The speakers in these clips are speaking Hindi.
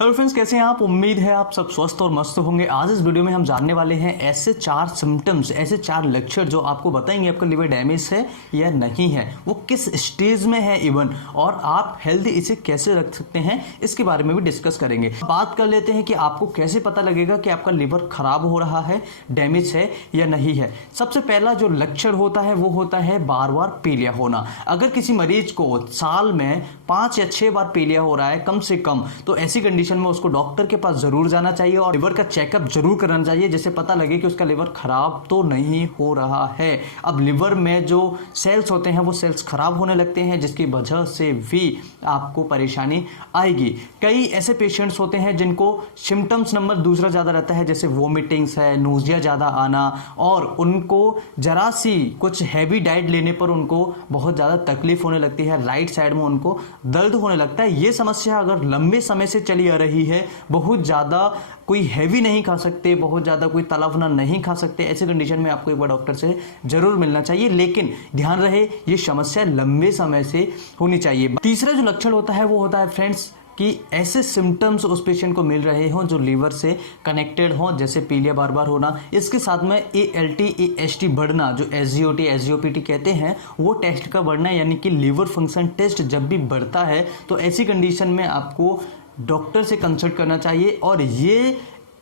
हेलो फ्रेंड्स, कैसे हैं आप। उम्मीद है आप सब स्वस्थ और मस्त होंगे। आज इस वीडियो में हम जानने वाले हैं ऐसे 4 सिम्टम्स, ऐसे 4 लक्षण जो आपको बताएंगे आपका लिवर डैमेज है या नहीं है, वो किस स्टेज में है इवन, और आप हेल्दी इसे कैसे रख सकते हैं, इसके बारे में भी डिस्कस करेंगे। बात कर लेते हैं कि आपको कैसे पता लगेगा कि आपका लिवर खराब हो रहा है, डैमेज है या नहीं है। सबसे पहला जो लक्षण होता है वो होता है बार बार पीलिया होना। अगर किसी मरीज को साल में 5 या 6 बार पीलिया हो रहा है कम से कम, तो ऐसी कंडीशन में उसको डॉक्टर के पास जरूर जाना चाहिए और लिवर का चेकअप जरूर करना चाहिए, जिससे पता लगे कि उसका लिवर खराब तो नहीं हो रहा है। अब लिवर में जो सेल्स होते हैं वो सेल्स खराब होने लगते हैं, जिसकी वजह से भी आपको परेशानी आएगी। कई ऐसे पेशेंट्स होते हैं जिनको सिम्टम्स नंबर दूसरा ज़्यादा रहता है, जैसे वोमिटिंग्स है, नोजिया ज़्यादा आना, और उनको जरा सी कुछ हैवी डाइट लेने पर उनको बहुत ज़्यादा तकलीफ होने लगती है, राइट साइड में उनको दर्द होने लगता है। ये समस्या अगर लंबे समय से चली आ रही है, बहुत ज़्यादा कोई हैवी नहीं खा सकते, बहुत ज़्यादा कोई तला भुना नहीं खा सकते, ऐसे कंडीशन में आपको एक बार डॉक्टर से जरूर मिलना चाहिए। लेकिन ध्यान रहे ये समस्या लंबे समय से होनी चाहिए। तीसरा जो लक्षण होता है वो होता है फ्रेंड्स कि ऐसे सिम्टम्स उस पेशेंट को मिल रहे हों जो लीवर से कनेक्टेड हों, जैसे पीलिया बार बार होना, इसके साथ में ALT AST बढ़ना, जो SGOT SGOPT कहते हैं, वो टेस्ट का बढ़ना, यानी कि लीवर फंक्शन टेस्ट जब भी बढ़ता है तो ऐसी कंडीशन में आपको डॉक्टर से कंसल्ट करना चाहिए। और ये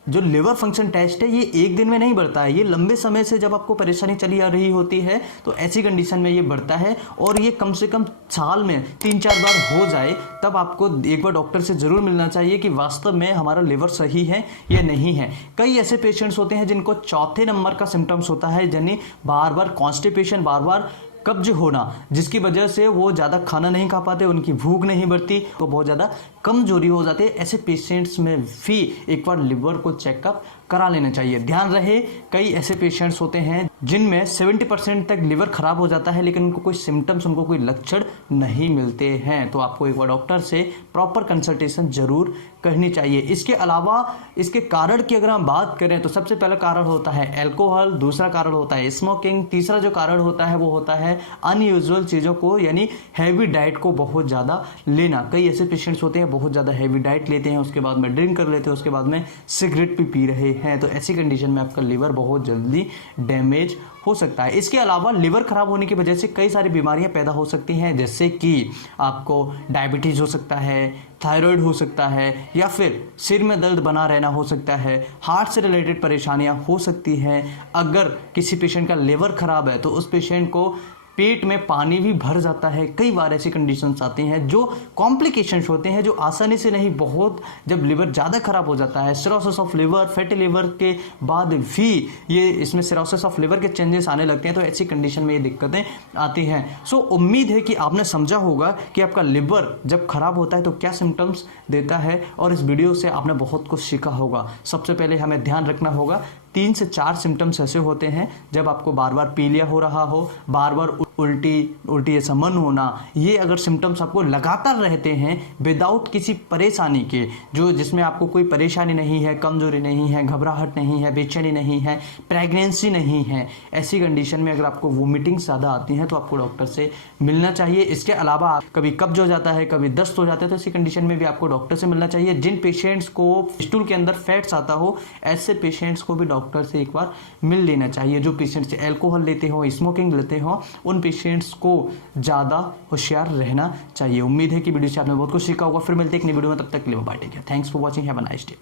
जो लिवर फंक्शन टेस्ट है ये एक दिन में नहीं बढ़ता है, ये लंबे समय से जब आपको परेशानी चली आ रही होती है तो ऐसी कंडीशन में ये बढ़ता है, और ये कम से कम साल में 3-4 बार हो जाए तब आपको एक बार डॉक्टर से ज़रूर मिलना चाहिए कि वास्तव में हमारा लिवर सही है या नहीं है। कई ऐसे पेशेंट्स होते हैं जिनको चौथे नंबर का सिम्टम्स होता है, यानी बार बार कॉन्स्टिपेशन, बार बार कब्ज होना, जिसकी वजह से वो ज़्यादा खाना नहीं खा पाते, उनकी भूख नहीं बढ़ती, तो बहुत ज़्यादा कमजोरी हो जाती है। ऐसे पेशेंट्स में भी एक बार लिवर को चेकअप करा लेना चाहिए। ध्यान रहे कई ऐसे पेशेंट्स होते हैं जिनमें 70% तक लिवर खराब हो जाता है, लेकिन उनको कोई सिम्टम्स, उनको कोई लक्षण नहीं मिलते हैं, तो आपको एक बार डॉक्टर से प्रॉपर कंसल्टेशन जरूर करनी चाहिए। इसके अलावा इसके कारण की अगर हम बात करें तो सबसे पहला कारण होता है अल्कोहल, दूसरा कारण होता है स्मोकिंग, तीसरा जो कारण होता है वो होता है अनयूजुअल चीज़ों को, यानी हैवी डाइट को बहुत ज़्यादा लेना। कई ऐसे पेशेंट्स होते हैं बहुत ज़्यादा हैवी डाइट लेते हैं, उसके बाद में ड्रिंक कर लेते हैं, उसके बाद में सिगरेट भी पी रहे हैं, तो ऐसी कंडीशन में आपका लिवर बहुत जल्दी डैमेज हो सकता है। इसके अलावा लिवर खराब होने की वजह से कई सारी बीमारियां पैदा हो सकती हैं, जैसे कि आपको डायबिटीज हो सकता है, थायराइड हो सकता है, या फिर सिर में दर्द बना रहना हो सकता है, हार्ट से रिलेटेड परेशानियां हो सकती हैं। अगर किसी पेशेंट का लिवर खराब है तो उस पेशेंट को पेट में पानी भी भर जाता है। कई बार ऐसी कंडीशंस आती हैं जो कॉम्प्लिकेशंस होते हैं, जो आसानी से नहीं, बहुत जब लिवर ज़्यादा खराब हो जाता है, cirrhosis of liver, fatty liver के बाद भी ये इसमें सिरोसिस ऑफ लिवर के चेंजेस आने लगते हैं, तो ऐसी कंडीशन में ये दिक्कतें आती हैं। सो उम्मीद है कि आपने समझा होगा कि आपका लिवर जब खराब होता है तो क्या सिम्टम्स देता है, और इस वीडियो से आपने बहुत कुछ सीखा होगा। सबसे पहले हमें ध्यान रखना होगा 3 से 4 सिम्टम्स ऐसे होते हैं जब आपको बार बार पीलिया हो रहा हो, बार बार उल्टी ऐसा मन होना, ये अगर सिम्टम्स आपको लगातार रहते हैं विदाउट किसी परेशानी के, जो जिसमें आपको कोई परेशानी नहीं है, कमजोरी नहीं है, घबराहट नहीं है, बेचैनी नहीं है, प्रेगनेंसी नहीं है, ऐसी कंडीशन में अगर आपको वोमिटिंग ज़्यादा आती हैं तो आपको डॉक्टर से मिलना चाहिए। इसके अलावा कभी कब्ज हो जाता है, कभी दस्त हो जाता है, तो ऐसी कंडीशन में भी आपको डॉक्टर से मिलना चाहिए। जिन पेशेंट्स को स्टूल के अंदर फैट्स आता हो, ऐसे पेशेंट्स को भी डॉक्टर से एक बार मिल लेना चाहिए। जो पेशेंट्स अल्कोहल लेते हो, स्मोकिंग लेते हो, उन पेशेंट्स को ज़्यादा होशियार रहना चाहिए। उम्मीद है कि वीडियो से आपने बहुत कुछ सीखा होगा। फिर मिलते हैं एक नई वीडियो में, तब तक के लिए bye, take care, thanks for watching, have a nice day.